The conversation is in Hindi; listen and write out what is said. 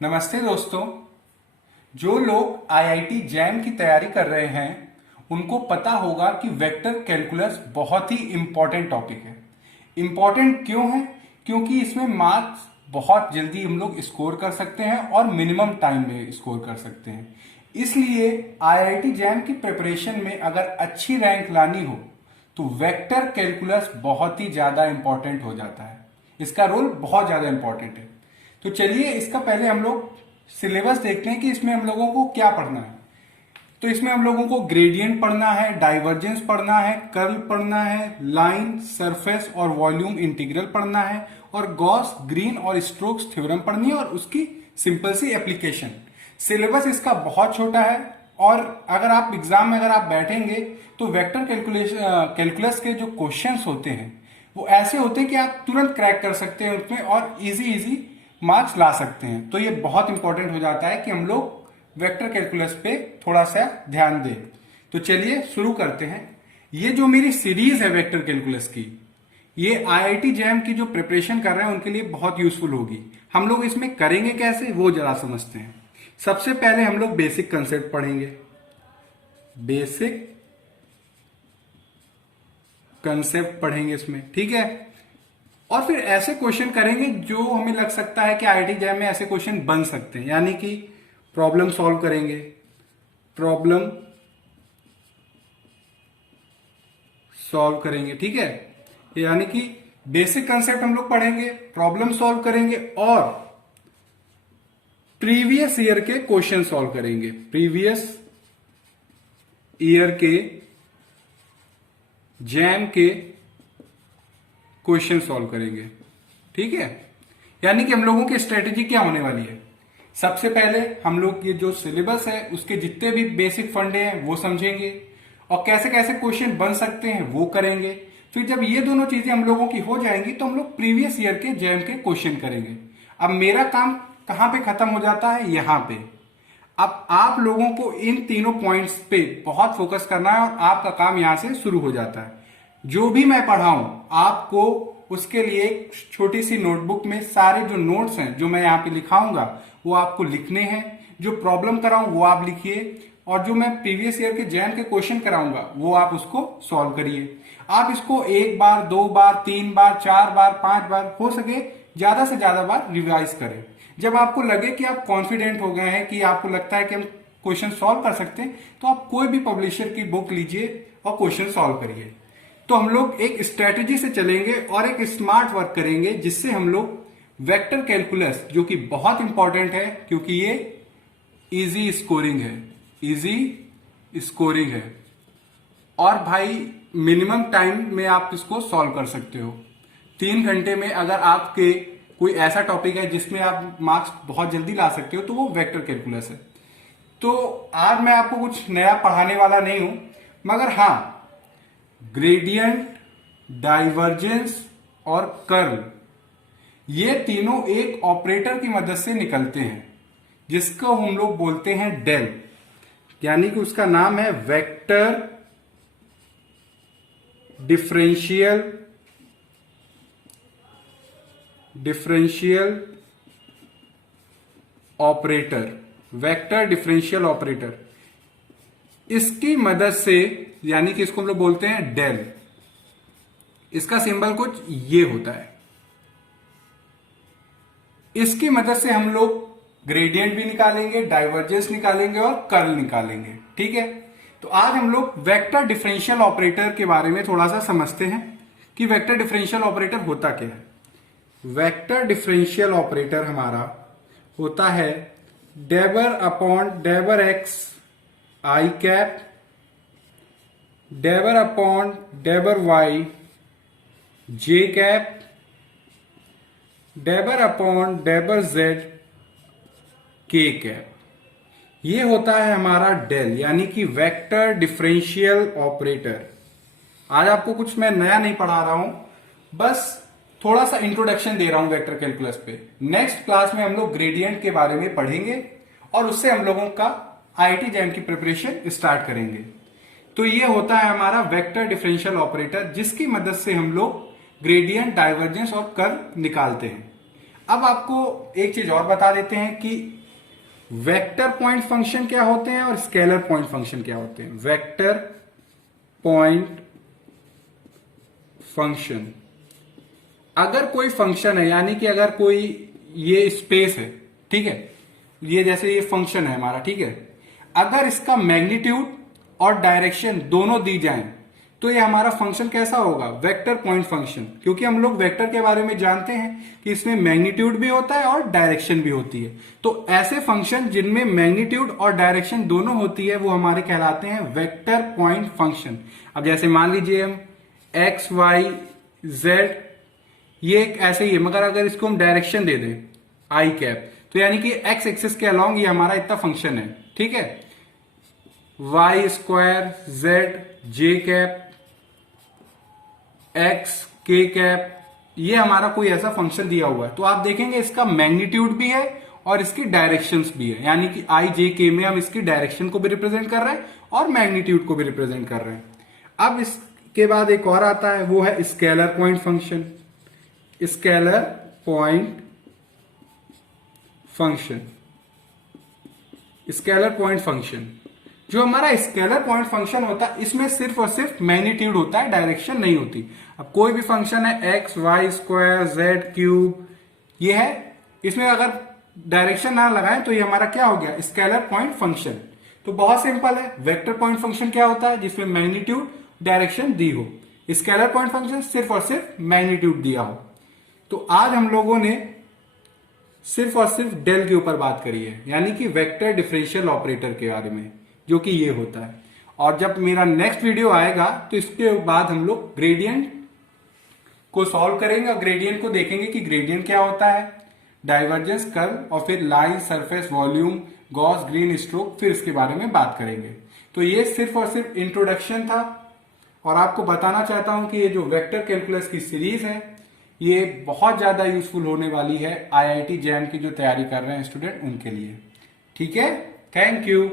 नमस्ते दोस्तों। जो लोग आईआईटी जैम की तैयारी कर रहे हैं उनको पता होगा कि वेक्टर कैलकुलस बहुत ही इंपॉर्टेंट टॉपिक है। इंपॉर्टेंट क्यों है? क्योंकि इसमें मार्क्स बहुत जल्दी हम लोग स्कोर कर सकते हैं और मिनिमम टाइम में स्कोर कर सकते हैं। इसलिए आईआईटी जैम की प्रिपरेशन में अगर अच्छी रैंक लानी हो तो वेक्टर कैलकुलस बहुत ही ज्यादा इंपॉर्टेंट हो जाता है। इसका रोल बहुत ज्यादा इंपॉर्टेंट है। तो चलिए इसका पहले हम लोग सिलेबस देखते हैं कि इसमें हम लोगों को क्या पढ़ना है। तो इसमें हम लोगों को ग्रेडियंट पढ़ना है, डाइवर्जेंस पढ़ना है, कर्ल पढ़ना है, लाइन, सरफेस और वॉल्यूम इंटीग्रल पढ़ना है और गॉस, ग्रीन और स्ट्रोक्स थ्योरम पढ़नी है और उसकी सिंपल सी एप्लीकेशन। सिलेबस इसका बहुत छोटा है और अगर आप एग्जाम में अगर आप बैठेंगे तो वेक्टर कैलकुलस के जो क्वेश्चंस होते हैं वो ऐसे होते हैं कि आप तुरंत क्रैक कर सकते हैं उसमें और इजी इजी मार्क्स ला सकते हैं। तो ये बहुत इंपॉर्टेंट हो जाता है कि हम लोग वेक्टर कैलकुलस पे थोड़ा सा ध्यान दें। तो चलिए शुरू करते हैं। ये जो मेरी सीरीज है वेक्टर कैलकुलस की, ये आईआईटी जैम की जो प्रिपरेशन कर रहे हैं उनके लिए बहुत यूजफुल होगी। हम लोग इसमें करेंगे कैसे वो जरा समझते हैं। सबसे पहले हम लोग बेसिक कंसेप्ट पढ़ेंगे। बेसिक कंसेप्ट पढ़ेंगे इसमें, ठीक है। और फिर ऐसे क्वेश्चन करेंगे जो हमें लग सकता है कि आईआईटी जैम में ऐसे क्वेश्चन बन सकते हैं, यानी कि प्रॉब्लम सॉल्व करेंगे। प्रॉब्लम सॉल्व करेंगे, ठीक है। यानी कि बेसिक कंसेप्ट हम लोग पढ़ेंगे, प्रॉब्लम सॉल्व करेंगे और प्रीवियस ईयर के क्वेश्चन सॉल्व करेंगे। प्रीवियस ईयर के जैम के क्वेश्चन सॉल्व करेंगे, ठीक है। यानी कि हम लोगों की स्ट्रेटेजी क्या होने वाली है। सबसे पहले हम लोग ये जो सिलेबस है उसके जितने भी बेसिक फंडे हैं वो समझेंगे और कैसे कैसे क्वेश्चन बन सकते हैं वो करेंगे। फिर जब ये दोनों चीजें हम लोगों की हो जाएंगी तो हम लोग प्रीवियस ईयर के जैम के क्वेश्चन करेंगे। अब मेरा काम कहां पे खत्म हो जाता है, यहां पे। अब आप लोगों को इन तीनों पॉइंट्स पे बहुत फोकस करना है और आपका काम यहां से शुरू हो जाता है। जो भी मैं पढ़ाऊं आपको उसके लिए एक छोटी सी नोटबुक में सारे जो नोट्स हैं जो मैं यहाँ पे लिखाऊंगा वो आपको लिखने हैं। जो प्रॉब्लम कराऊं वो आप लिखिए और जो मैं प्रीवियस ईयर के जैम के क्वेश्चन कराऊंगा वो आप उसको सॉल्व करिए। आप इसको एक बार, दो बार, तीन बार, चार बार, पांच बार, हो सके ज्यादा से ज्यादा बार रिवाइज करें। जब आपको लगे कि आप कॉन्फिडेंट हो गए हैं, कि आपको लगता है कि हम क्वेश्चन सॉल्व कर सकते हैं, तो आप कोई भी पब्लिशर की बुक लीजिए और क्वेश्चन सॉल्व करिए। तो हम लोग एक स्ट्रेटेजी से चलेंगे और एक स्मार्ट वर्क करेंगे जिससे हम लोग वेक्टर कैलकुलस, जो कि बहुत इंपॉर्टेंट है क्योंकि ये इजी स्कोरिंग है, इजी स्कोरिंग है और भाई मिनिमम टाइम में आप इसको सॉल्व कर सकते हो। 3 घंटे में अगर आपके कोई ऐसा टॉपिक है जिसमें आप मार्क्स बहुत जल्दी ला सकते हो तो वो वेक्टर कैलकुलस है। तो आज मैं आपको कुछ नया पढ़ाने वाला नहीं हूं, मगर हाँ, ग्रेडियंट, डाइवर्जेंस और कर्ल, ये तीनों एक ऑपरेटर की मदद से निकलते हैं जिसको हम लोग बोलते हैं डेल। यानी कि उसका नाम है vector differential operator. Vector differential operator, इसकी मदद से, यानी कि इसको हम लोग बोलते हैं डेल। इसका सिंबल कुछ ये होता है। इसकी मदद से हम लोग ग्रेडियंट भी निकालेंगे, डाइवर्जेंस निकालेंगे और कर्ल निकालेंगे, ठीक है। तो आज हम लोग वेक्टर डिफरेंशियल ऑपरेटर के बारे में थोड़ा सा समझते हैं कि वेक्टर डिफरेंशियल ऑपरेटर होता क्या है। वेक्टर डिफरेंशियल ऑपरेटर हमारा होता है डेबर अपॉन डेबर एक्स आई कैप, डेबर अपॉन डेबर वाई जे कैप, डेबर अपॉन डेबर जेड के कैप। ये होता है हमारा डेल, यानी कि वेक्टर डिफरेंशियल ऑपरेटर। आज आपको कुछ मैं नया नहीं पढ़ा रहा हूं, बस थोड़ा सा इंट्रोडक्शन दे रहा हूं वेक्टर कैलकुलस पे। नेक्स्ट क्लास में हम लोग ग्रेडियंट के बारे में पढ़ेंगे और उससे हम लोगों का आईआईटी जैम की प्रिपरेशन स्टार्ट करेंगे। तो ये होता है हमारा वेक्टर डिफरेंशियल ऑपरेटर जिसकी मदद से हम लोग ग्रेडियंट, डाइवर्जेंस और कर्ल निकालते हैं। अब आपको एक चीज और बता देते हैं कि वेक्टर पॉइंट फंक्शन क्या होते हैं और स्केलर पॉइंट फंक्शन क्या होते हैं। वेक्टर पॉइंट फंक्शन, अगर कोई फंक्शन है, यानी कि अगर कोई ये स्पेस है, ठीक है, ये जैसे ये फंक्शन है हमारा, ठीक है, अगर इसका मैग्नीट्यूड और डायरेक्शन दोनों दी जाएं तो ये हमारा फंक्शन कैसा होगा, वेक्टर पॉइंट फंक्शन। क्योंकि हम लोग वेक्टर के बारे में जानते हैं कि इसमें मैग्नीट्यूड भी होता है और डायरेक्शन भी होती है। तो ऐसे फंक्शन जिनमें मैग्नीट्यूड और डायरेक्शन दोनों होती है वो हमारे कहलाते हैं वेक्टर पॉइंट फंक्शन। अब जैसे मान लीजिए हम एक्स वाई जेड, ये एक ऐसे ही है, मगर अगर इसको हम डायरेक्शन दे दें आई कैप, तो यानी कि एक्स एक्सिस के अलोंग ये हमारा इतना फंक्शन है, ठीक है। Y square Z J cap x के कैप, ये हमारा कोई ऐसा फंक्शन दिया हुआ है। तो आप देखेंगे इसका मैग्नीट्यूड भी है और इसकी डायरेक्शंस भी है, यानी कि आई जे के में हम इसकी डायरेक्शन को भी रिप्रेजेंट कर रहे हैं और मैग्नीट्यूड को भी रिप्रेजेंट कर रहे हैं। अब इसके बाद एक और आता है, वो है scalar point function. Scalar point function, scalar point function, जो हमारा स्केलर पॉइंट फंक्शन होता है इसमें सिर्फ और सिर्फ मैग्नीट्यूड होता है, डायरेक्शन नहीं होती। अब कोई भी फंक्शन है x y square z cube, ये है, इसमें अगर डायरेक्शन ना लगाएं तो ये हमारा क्या हो गया, स्केलर पॉइंट फंक्शन। तो बहुत सिंपल है, वेक्टर पॉइंट फंक्शन क्या होता है, जिसमें मैग्नीट्यूड डायरेक्शन दी हो। स्केलर पॉइंट फंक्शन सिर्फ और सिर्फ मैग्नीट्यूड दिया हो। तो आज हम लोगों ने सिर्फ और सिर्फ डेल के ऊपर बात करी है, यानी कि वेक्टर डिफरेंशियल ऑपरेटर के बारे में, जो कि ये होता है। और जब मेरा नेक्स्ट वीडियो आएगा तो इसके बाद हम लोग ग्रेडियंट को सॉल्व करेंगे और ग्रेडियंट को देखेंगे कि ग्रेडियंट क्या होता है, डाइवर्जेंस कर्व, और फिर line surface volume Gauss green stroke, फिर इसके बारे में बात करेंगे। तो ये सिर्फ और सिर्फ इंट्रोडक्शन था और आपको बताना चाहता हूं कि ये जो वेक्टर कैलकुलस की सीरीज है ये बहुत ज्यादा यूजफुल होने वाली है IIT जैम की जो तैयारी कर रहे हैं स्टूडेंट उनके लिए। ठीक है, थैंक यू।